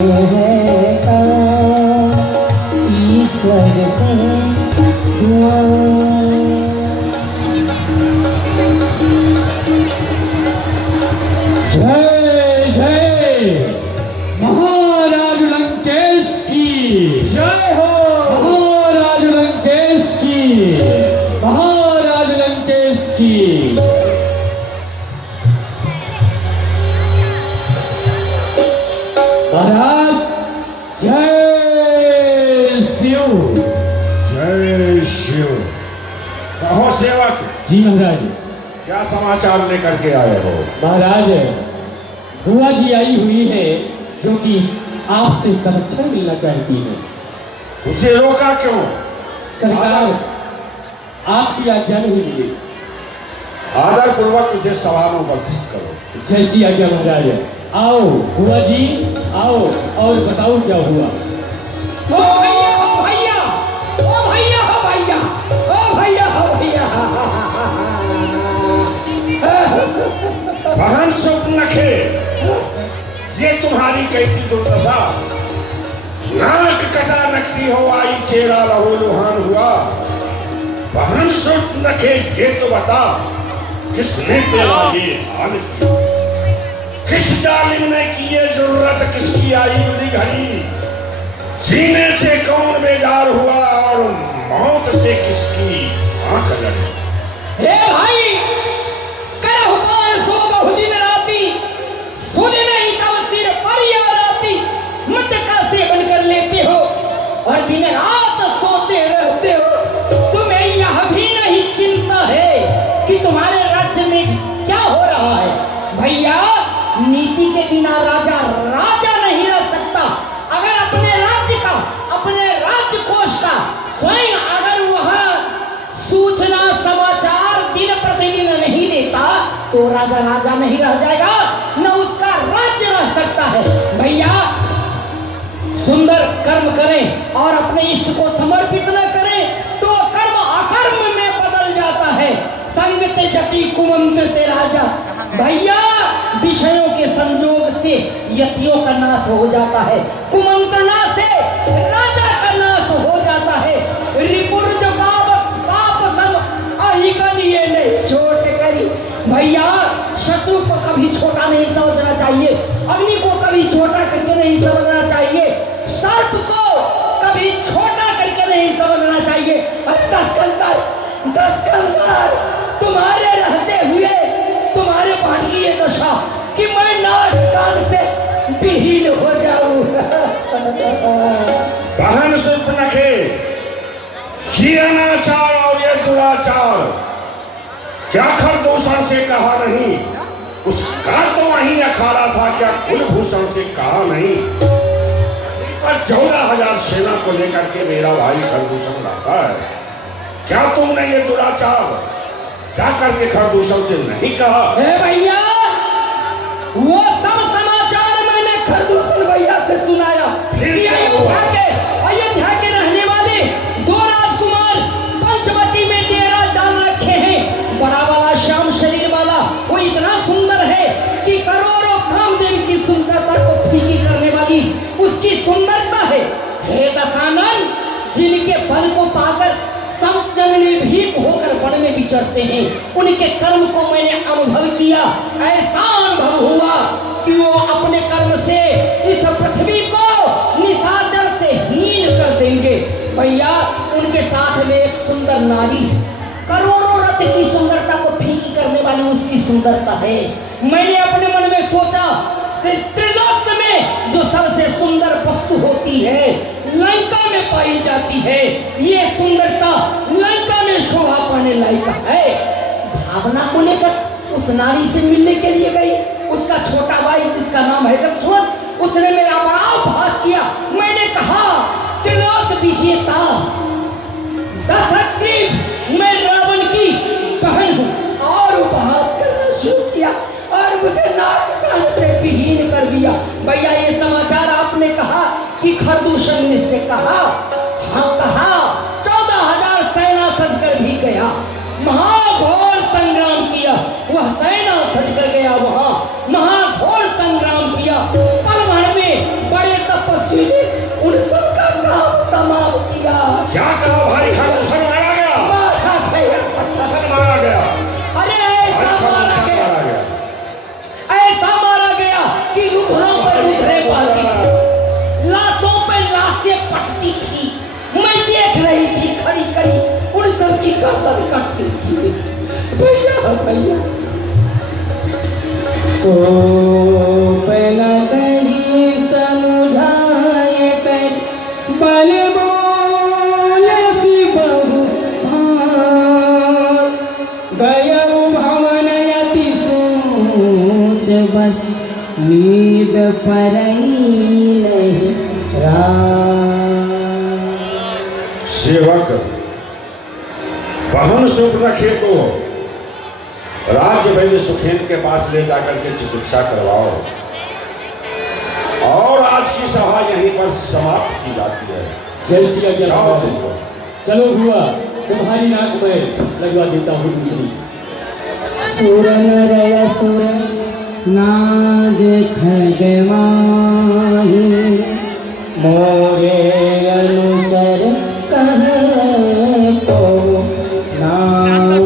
ईश्वर से दुआ। जय जय महाराज लंकेश की जय हो। महाराज लंकेश की महाराज लंकेश की। महाराज जय शिव। जय शिव। कहो सेवक, जी महाराज। क्या समाचार लेकर के आए हो? महाराज बुआ जी आई हुई है जो कि आपसे कनेक्शन मिलना चाहती है। उसे रोका क्यों? सरकार आपकी आज्ञा नहीं मिली। आदर पूर्वक उसे सभा में उपस्थित करो। जैसी आज्ञा महाराज। आओ बुआ जी आओ और बताओ क्या हुआ। ओ भैया हो भैया, ओ भैया हो भैया, ओ भैया हो भैया। बहन सुपनखे, ये तुम्हारी कैसी दुर्दशा? नाक कटा नकती हो आई, चेहरा लहू लुहान हुआ। बहन सुपनखे, ये तो बता किसने तेरा ये हाल किया? किस जालिम ने की ये जरूरत, किसकी आई बुरी घड़ी? जीने से कौन बेजार हुआ और मौत से किसकी आंख लड़ी? हे भाई, करह पान सो बहुदिन राती, सुने नहीं तब सिर पर याद आती। मटका से बनकर लेते हो और दिन रात सोते रहते हो। तुम्हें यह भी नहीं चिंता है कि तुम्हारे राज्य में क्या हो रहा है? भैया, नीति के बिना राजा राजा नहीं रह सकता। अगर अपने राज्य का, अपने राज्य कोष का स्वयं अगर वह सूचना समाचार दिन प्रतिदिन नहीं लेता तो राजा राजा नहीं रह जाएगा, न उसका राज्य रह सकता है। भैया, सुंदर कर्म करें और अपने इष्ट को समर्पित न करें तो कर्म अकर्म में बदल जाता है। संगत जति कुमंत्र राजा। भैया, विषयों के संजोग से यतियों का नाश हो जाता है, कुमंत्रणा से राजा का नाश हो जाता है। रिपुरुष पाप सम अहिकन ये नहीं छोट करी। भैया, शत्रु को कभी छोटा नहीं समझना चाहिए, अग्नि को कभी छोटा करके नहीं समझना चाहिए, सर्प को कभी छोटा करके नहीं समझना चाहिए। अरे दस्कंदर, तुम्हारे रहते हुए तुम्हारे भांड की ये दशा कि मैं नाक कान से विहीन हो जाऊं। बहन सुपनखे, ये अनाचार और ये दुराचार क्या खरदूषण से कहा नहीं? उसका तो वही अखाड़ा था, क्या कुलभूषण से कहा नहीं? पर 14,000 सेना को लेकर के मेरा भाई खरदूषण रहता है। क्या तुमने ये दुराचार क्या करके खरदूषण से नहीं कहा? भैया, वो सब समाचार मैंने खरदूषण भैया से सुनाया। अयोध्या के रहने वाले 2 राजकुमार पंचवटी में डेरा डाल रखे हैं। बड़ा वाला श्याम शरीर वाला, वो इतना सुंदर है कि करोड़ों कामदेव की सुंदरता को फीकी करने वाली उसकी सुंदरता है। हे दशानन, जिनके बल को पाकर संत जन निर्भीक होकर वन में विचरते हैं, उनके कर्म को मैंने अनुभव किया। ऐसा अनुभव हुआ कि वो अपने कर्म से इस पृथ्वी को निशाचर से हीन कर देंगे। भैया, उनके साथ में एक सुंदर नारी, करोड़ों रथ की सुंदरता को फीकी करने वाली उसकी सुंदरता है। मैंने अपने मन में सोचा, त्रिलोक में जो सबसे सुंदर वस्तु होती है लंका में पाई जाती है, ये सुंदरता लंका में शोभा पाने लायक है। भावना को लेकर उस नारी से मिलने के लिए गई। उसका छोटा भाई जिसका नाम है लक्ष्मण, उसने मेरा बड़ा उपहास किया। मैंने कहा, त्रिलोक विजेता दशग्रीव, मैं रावण की बहन हूँ, और उपहास करना शुरू किया और मुझे नाक कान से विहीन कर दिया। भैया, ये समाचार आपने कहा कि खरदूषण ने से कहा। हाँ कहा, 14,000 सेना सजकर भी गया, महाघोर संग्राम किया। वह सेना सजकर गया, वहां महाघोर संग्राम किया। पल भर में बड़े तपस्वी ने उन सबका काम तमाम किया। क्या कहा भाई? खामोशन मारा गया, मारा गया। मारा गया। अरे ऐसा मारा गया, मारा गया। ऐसा मारा गया कि रुधरों पर रुधरे पड़ती थी, लाशों पे लाशें पटती थी। मैं देख रही थी खड़ी खड़ी, उन सब की गर्दन कटती थी। भैया भैया सो पहला कहीं समझाए कर बल बोल सी बहु गया भवन यति सोच बस नींद परई नहीं सेवक बहन सुब्रखे को राज्य वैद्य सुखेन के पास ले जाकर के चिकित्सा करवाओ और आज की सभा यहीं पर समाप्त की जाती है। जैसी आज्ञा जाओ महाराज। तुमको। चलो हुआ, तुम्हारी नाक में लगवा देता हूँ दूसरी। सुर नर असुर नाग खगवाही मोरे अनुचर कह तो नाही।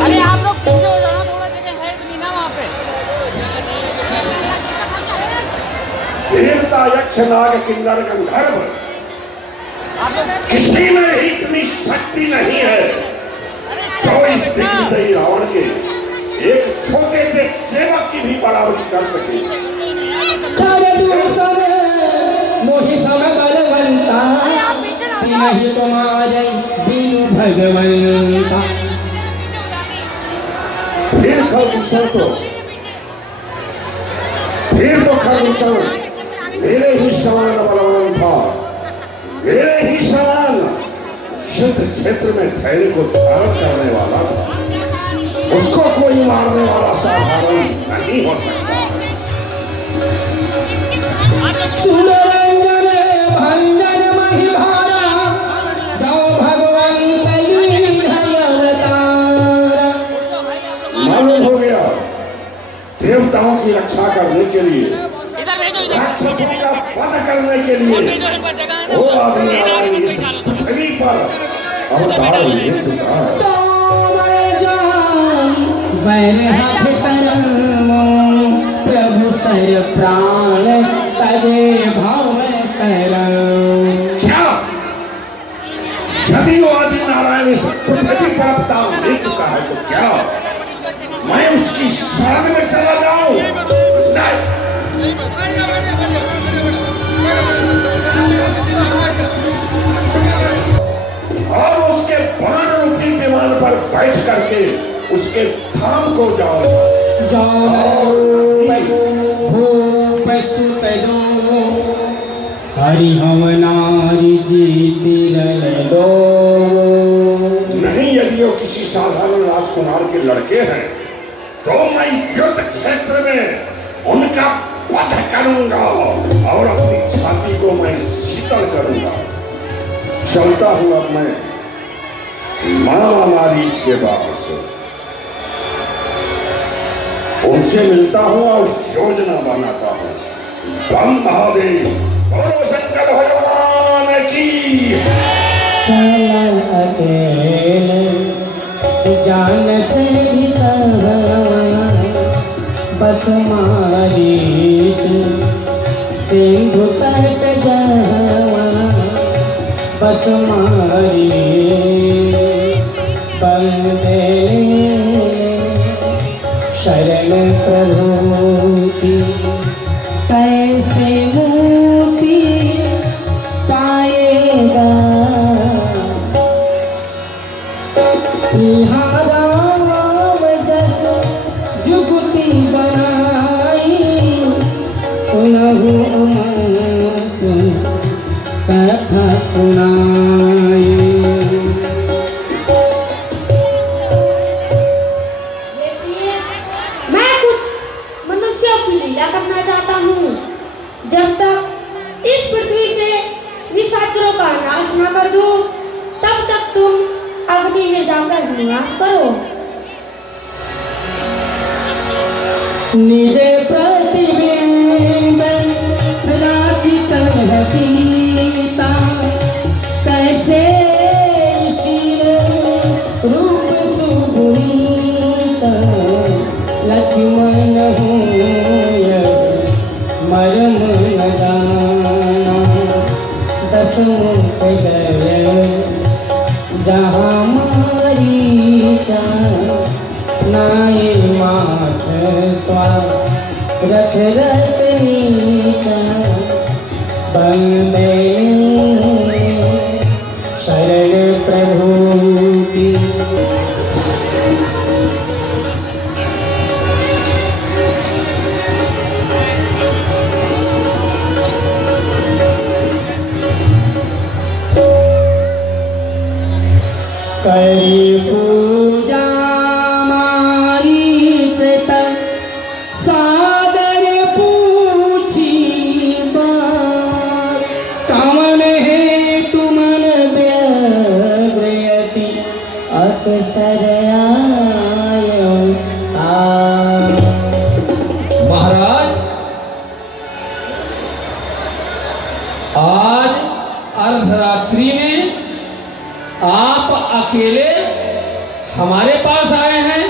अरे आप लोग पीछे हो जाना, थोड़ा जगह है कि नहीं ना वहाँ पे। देवता यक्ष नाग किन्नर गंधर्व किसी में ही इतनी शक्ति नहीं है जो इस दिग्विजयी रावण के एक छोटे से सेवक की भी बराबरी कर सके। कर दूसर मोहि सम बलवंता नहीं तुम्हारे बिनु भगवंता। फिर खरदूषण मेरे ही समान बलवान था, मेरे ही समान युद्ध क्षेत्र में धैर्य को धारण करने वाला था। उसको कोई मारने वाला साधारण नहीं हो सकता। सुररंजन भंजन महि भारा जाओ भगवंत लीढ़य अवतारा। मालूम हो गया देवताओं की रक्षा करने के लिए, इधर भेजो, इधर राक्षसों का वध करने के लिए भेजो, इन पर जगह है ना। वो आदमी नारायण इस पृथ्वी पर अवतार ले चुका है। तो मैं जान बैर हाथ करमो प्रभु सर प्राण तजे भाव करम। क्या यदि वो आदि नारायण इस पृथ्वी पर अवतार ले चुका है तो क्या मैं उसकी शरण में चला जाऊं? नहीं। और उसके बाण रूपी विमान पर बैठ करके उसके धाम को जाऊंगा। जाओ भूप सुत दो हरि हम नारी जीति रल दो। नहीं, यदि वो किसी साधारण राजकुमार के लड़के हैं तो मैं युद्ध क्षेत्र में उनका वध करूंगा और अपनी छाती को मैं शीतल करूंगा। चलता हूं अब मैं महामारीच के बाबू से, उनसे मिलता हूं और योजना बनाता हूं। बम महादेव, बोलो शंकर भगवान की। चल अकेले जान चरिता बस मारीच सिंधु तट जावा बस मारी बंदे शरण प्रभु की कैसे मोती पाएगा। यहाँ राम जस जुगती बनाई सुनहु सुन कथा सुनाई। मैं कुछ मनुष्यों की लीला करना चाहता हूँ। जब तक इस पृथ्वी से निशाचरों का नाश न कर दूं, तब तक तुम अग्नि में जाकर निवास करो। निज प्रतिबिंब राखी तन सीता कैसे शील रूप सुगुणीत लक्ष्मण होय मरम न जाना दसमुख गए जहाँ मारीचा नाये माथ स्वा रथ रथ नीचा बंदे शरण प्रभु की। करी पूजा मारीच तन सादर पूछी बात कमन है तुमन व्यग्रयति अतसर आयो महाराज, आज अर्धरात्रि में आप अकेले हमारे पास आए हैं।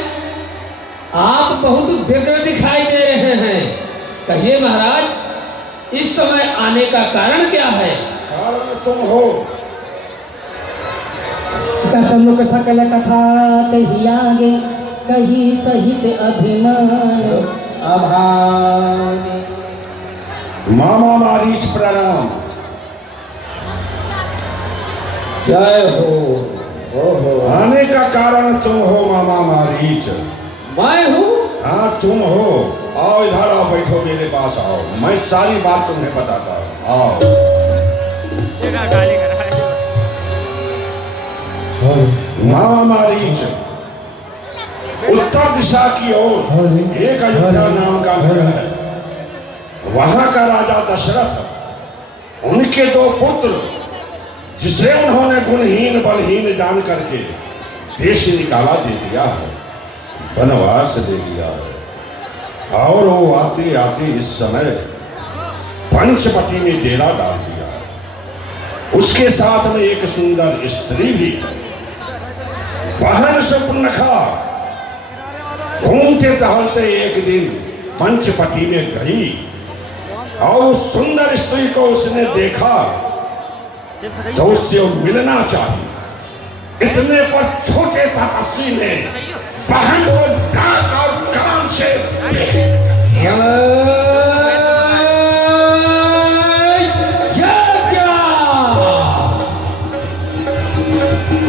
आप बहुत व्यग्र दिखाई दे रहे हैं। कहिए महाराज, इस समय आने का कारण क्या है? कारण तुम हो। दसमुख सकल कथा कही आगे कही सहित अभिमान अभागे। मामा मारीच प्रणाम। जय हो। आने का कारण तुम हो मामा मारीच। मैं हूँ? हाँ तुम हो। आओ इधर आओ, बैठो मेरे पास आओ, मैं सारी बात तुम्हें बताता हूँ। आओ। मामा मारीच, उत्तर दिशा की ओर एक अयोध्या नाम का नगर है। वहां का राजा दशरथ, उनके दो पुत्र, जिसे उन्होंने गुणहीन बलहीन जान करके देश निकाला दे दिया है, वनवास दे दिया है, और वो आते आते इस समय पंचवटी में डेरा डाल दिया है। उसके साथ में एक सुंदर स्त्री भी है। बहन सुपर्णखा घूमते टहलते एक दिन पंचवटी में गई और उस सुंदर स्त्री को उसने देखा तो उससे मिलना चाहिए। इतने पर छोटे तपस्वी ने बहन को डांट और कान से ये क्या?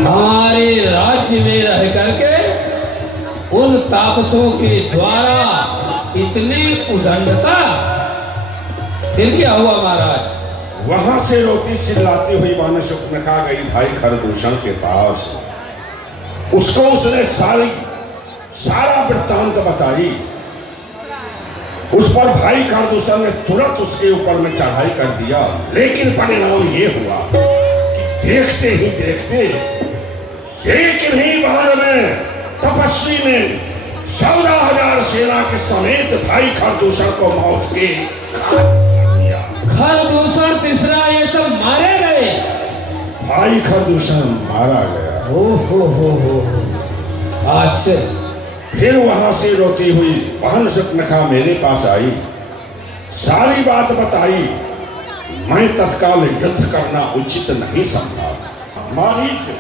हमारे राज्य में रह करके उन तापसों के द्वारा इतनी उदंडता, फिर क्या हुआ महाराज? वहां से रोती चिल्लाती हुई मानस सुपर्णखा गई भाई खरदूषण के पास। उसको उसने सारा वृत्तांत बताई। उस पर भाई खरदूषण ने तुरंत उसके ऊपर में चढ़ाई कर दिया। लेकिन परिणाम ये हुआ कि देखते ही देखते एक ही बार में तपस्वी ने 14,000 सेना के समेत भाई खरदूषण को मौत के घाट खरदूषण तीसरा ये सब मारे गए। भाई खरदूषण मारा गया। हो आश्चर्य। फिर वहां से रोती हुई बहन सुपर्णखा मेरे पास आई, सारी बात बताई। मैं तत्काल युद्ध करना उचित नहीं समझा। मारीच,